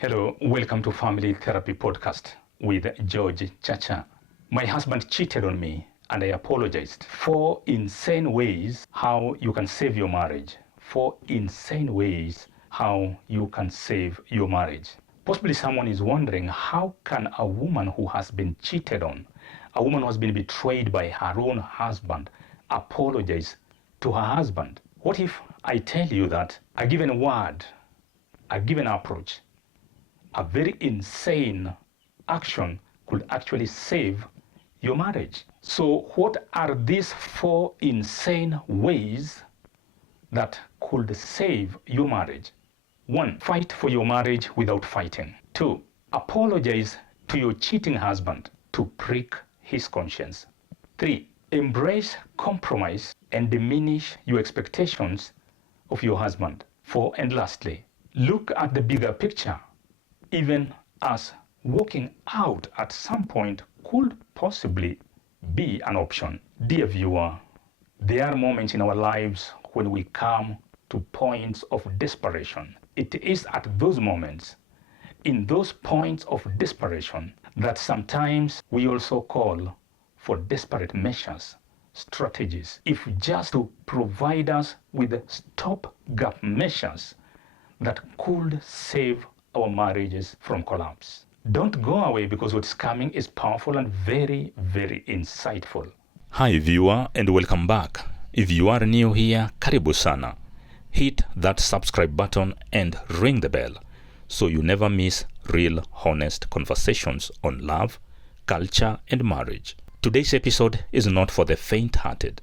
Hello, welcome to Family Therapy Podcast with George Chacha. My husband cheated on me and I apologized. 4 insane ways how you can save your marriage. 4 insane ways how you can save your marriage. Possibly someone is wondering, how can a woman who has been cheated on, a woman who has been betrayed by her own husband, apologize to her husband? What if I tell you that a given word, a given approach, a very insane action could actually save your marriage? So what are these 4 insane ways that could save your marriage? 1. Fight for your marriage without fighting. 2. Apologize to your cheating husband to prick his conscience. 3. Embrace compromise and diminish your expectations of your husband. 4. And lastly, look at the bigger picture, even as walking out at some point could possibly be an option. Dear viewer, there are moments in our lives when we come to points of desperation. It is at those moments, in those points of desperation, that sometimes we also call for desperate measures, strategies, if just to provide us with stopgap measures that could save our marriages from collapse. Don't go away, because what's coming is powerful and very, very insightful. Hi viewer, and welcome back. If you are new here, karibu sana. Hit that subscribe button and ring the bell so you never miss real, honest conversations on love, culture, and marriage. Today's episode is not for the faint-hearted.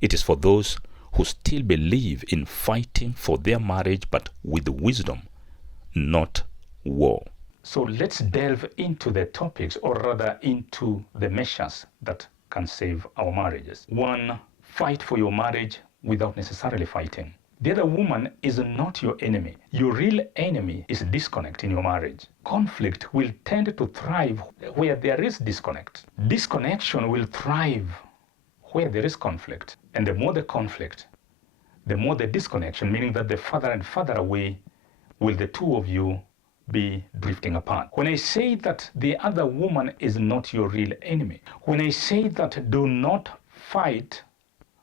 It is for those who still believe in fighting for their marriage, but with wisdom, not war. So let's delve into the topics, or rather into the measures that can save our marriages. 1. Fight for your marriage without necessarily fighting. The other woman is not your enemy. Your real enemy is disconnect in your marriage. Conflict will tend to thrive where there is disconnect. Disconnection will thrive where there is conflict. And the more the conflict, the more the disconnection, meaning that the further and further away will the two of you be drifting apart. When I say that the other woman is not your real enemy, when I say that do not fight,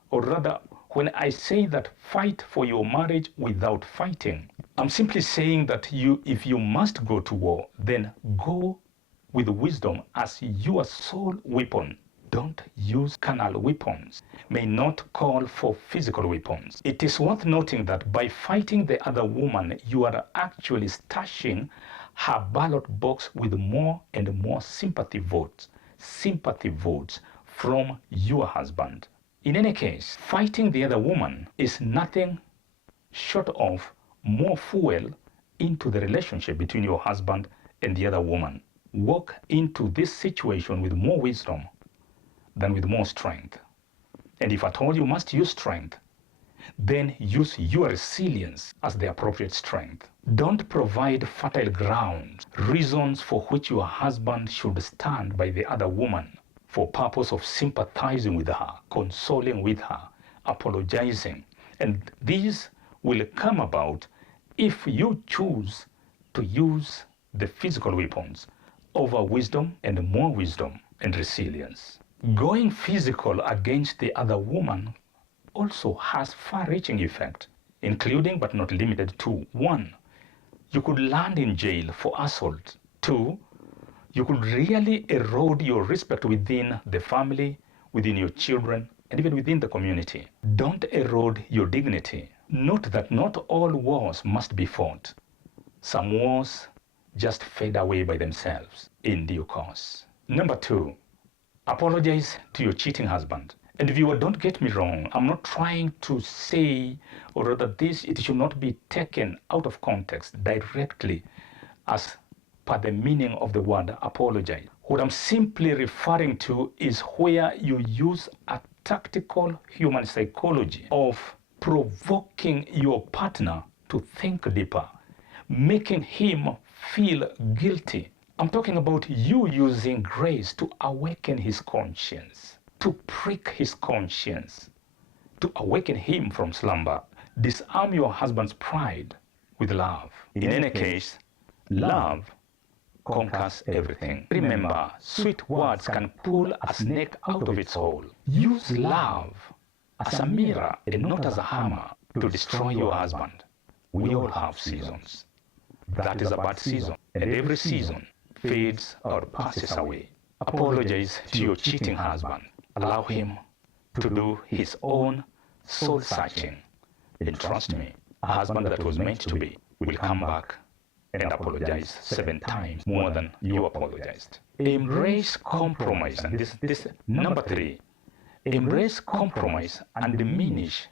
or rather, when I say that fight for your marriage without fighting, I'm simply saying that if you must go to war, then go with wisdom as your sole weapon. Don't use carnal weapons. May not call for physical weapons. It is worth noting that by fighting the other woman, you are actually stashing her ballot box with more and more sympathy votes from your husband. In any case, fighting the other woman is nothing short of more fuel into the relationship between your husband and the other woman. Walk into this situation with more wisdom than with more strength. And if at all you must use strength, then use your resilience as the appropriate strength. Don't provide fertile ground, reasons for which your husband should stand by the other woman for purpose of sympathizing with her, consoling with her, apologizing. And these will come about if you choose to use the physical weapons over wisdom and more wisdom and resilience. Going physical against the other woman also has far-reaching effect, including but not limited to: 1. You could land in jail for assault. 2. You could really erode your respect within the family, within your children, and even within the community. Don't erode your dignity. Note that not all wars must be fought. Some wars just fade away by themselves in due course. Number 2, apologize to your cheating husband. And viewer, don't get me wrong. I'm not trying to say, or rather it should not be taken out of context directly as per the meaning of the word apologize. What I'm simply referring to is where you use a tactical human psychology of provoking your partner to think deeper, making him feel guilty. I'm talking about you using grace to awaken his conscience, to prick his conscience, to awaken him from slumber. Disarm your husband's pride with love. In any case, Love conquers everything. Remember, sweet words can pull a snake out of its hole. Use love as a mirror and not as a hammer to destroy your husband. We all have seasons. That is a bad season, and every season fades or passes away. Apologize to your cheating husband. Allow him to do his own soul searching. And trust me, a husband that was meant to be will come back and apologize 7 times more than you apologized. Embrace compromise. And this number 3, embrace compromise and diminish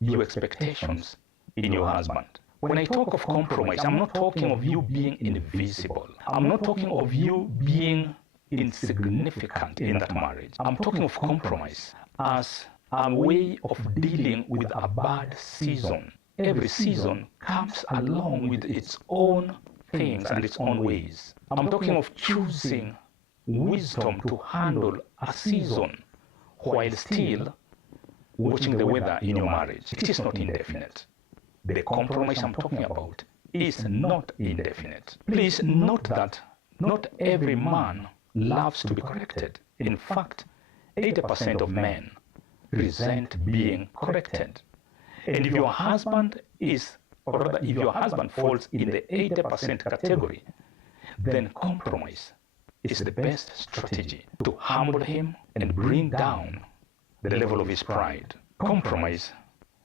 your expectations in your husband. When I talk of compromise, I'm not talking of you being invisible. I'm not talking of you being insignificant in that marriage. I'm talking of compromise as a way of dealing with a bad season. Every season comes along with its own things and its own ways. I'm talking of choosing wisdom to handle a season while still watching the weather in your marriage. It is not indefinite. The compromise I'm talking about is not indefinite. Please note that not every man loves to be corrected. In fact, 80% of men resent being corrected. And if your husband is, or rather, if your husband falls in the 80% category, then compromise is the best strategy to humble him and bring down the level of his pride. Compromise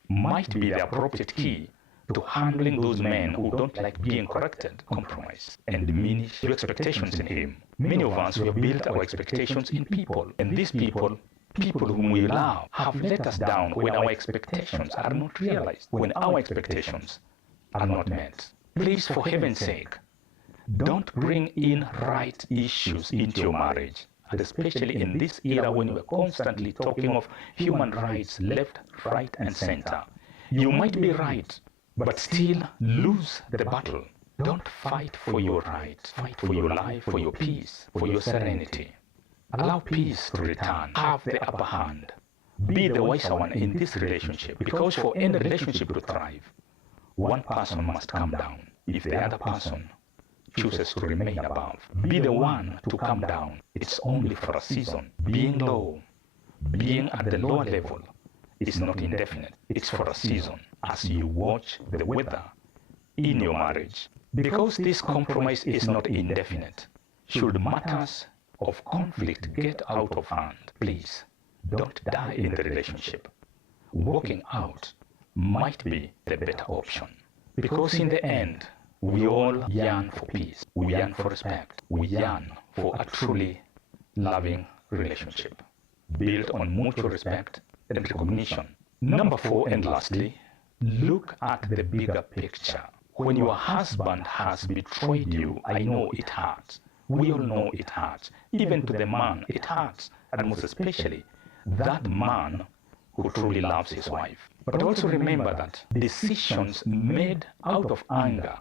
might be the appropriate key to handling those men who don't like being corrected. Compromise and diminish your expectations in him. Many of us, we have built our expectations in people, and these people whom we love, have let us down when our expectations are not realized, when our expectations are not met. Please, for heaven's sake, don't bring in right issues into your marriage, and especially in this era when we're constantly talking of human rights left, right, and center. You might be right, but still lose the battle. Don't fight for your right. Fight for your life, for your peace, for your serenity. Allow peace to return. Have the upper hand. Be the wiser one in this relationship, because for any relationship to thrive, one person must come down if the other person chooses to remain above. Be the one to come down. It's only for a season. Being low, being at the lower level is not indefinite. It's for a season as you watch the weather in your marriage. Because this compromise is not indefinite, should matters of conflict get out of hand, please don't die in the relationship. Walking out might be the better option. Because in the end, we all yearn for peace. We yearn for respect. We yearn for a truly loving relationship built on mutual respect and recognition. Number 4, and lastly, look at the bigger picture. When your husband has betrayed you, I know it hurts. We all know it hurts. Even to the man, it hurts. And most especially, that man who truly loves his wife. But also remember that decisions made out of anger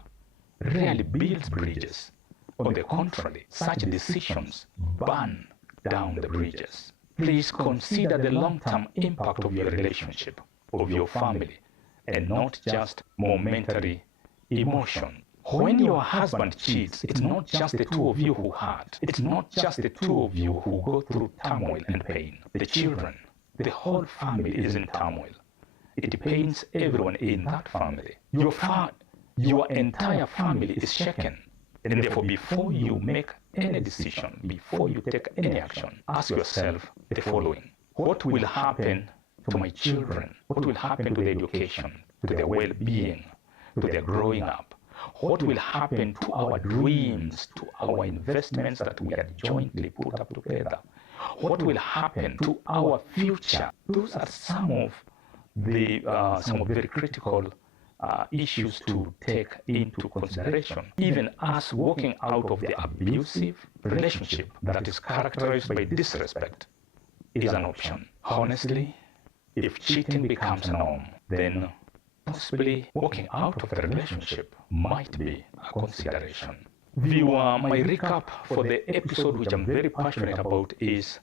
rarely builds bridges. On the contrary, such decisions burn down the bridges. Please consider the long-term impact of your relationship, of your family, and not just momentary emotion. When your husband cheats, it's not just the two of you who hurt. It's not just the two of you who go through turmoil and pain. The children, the whole family is in turmoil. It pains everyone in that family. Your entire family is shaken. And therefore, before you make any decision, before you take any action, ask yourself the following. What will happen to my children? What will happen to their education, to their well-being, to their growing up? What will happen to our dreams, to our investments that we had jointly put up together? What will happen to our future? Those are some of the very critical issues to take into consideration. Even us walking out of the abusive relationship that is characterized by disrespect is an option. Honestly, if cheating becomes a norm, then possibly walking out of the relationship might be a consideration. Viewer, my recap for the episode, which I'm very passionate about, is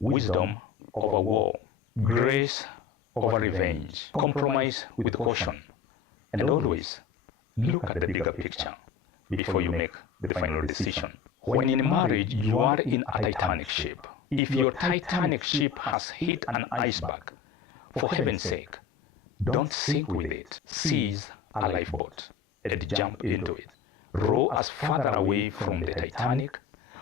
wisdom over war, grace over revenge, compromise with caution, and always look at the bigger picture. before you make the final decision. When in marriage, you are in a Titanic ship. If your Titanic ship has hit an iceberg, for heaven's sake, don't sink with it. Seize a lifeboat and jump into it. Row as farther away from the Titanic,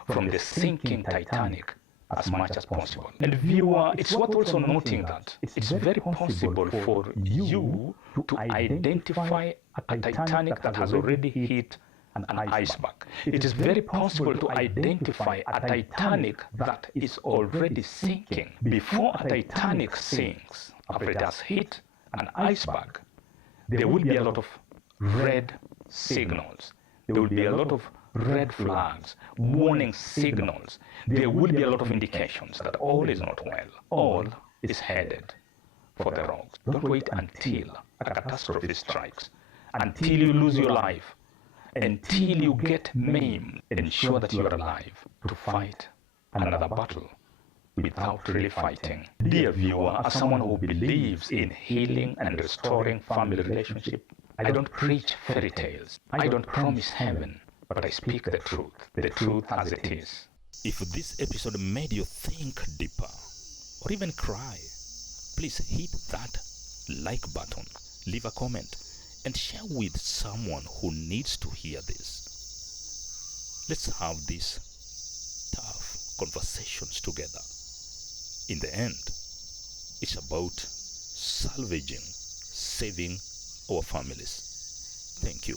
from the sinking Titanic, as much as possible. And viewer, it's worth also noting that it's very possible for you to identify a Titanic that has already hit an iceberg. It is very possible to identify a Titanic that is already sinking. Before a Titanic sinks, after it has hit an iceberg, there will be a lot of red signals. There will be a lot of red flags, warning signals. There will be a lot of indications that all is not well. All is headed for the rocks. Don't wait until a catastrophe strikes, until you lose your life, until you get maimed. Ensure that you are alive to fight another battle without really fighting. Dear viewer, as someone who believes in healing and restoring family relationship, I don't preach fairy tales. I don't promise heaven, but I speak the truth as it is. If this episode made you think deeper or even cry, please hit that like button, leave a comment, and share with someone who needs to hear this. Let's have these tough conversations together. In the end, it's about salvaging, saving our families. Thank you.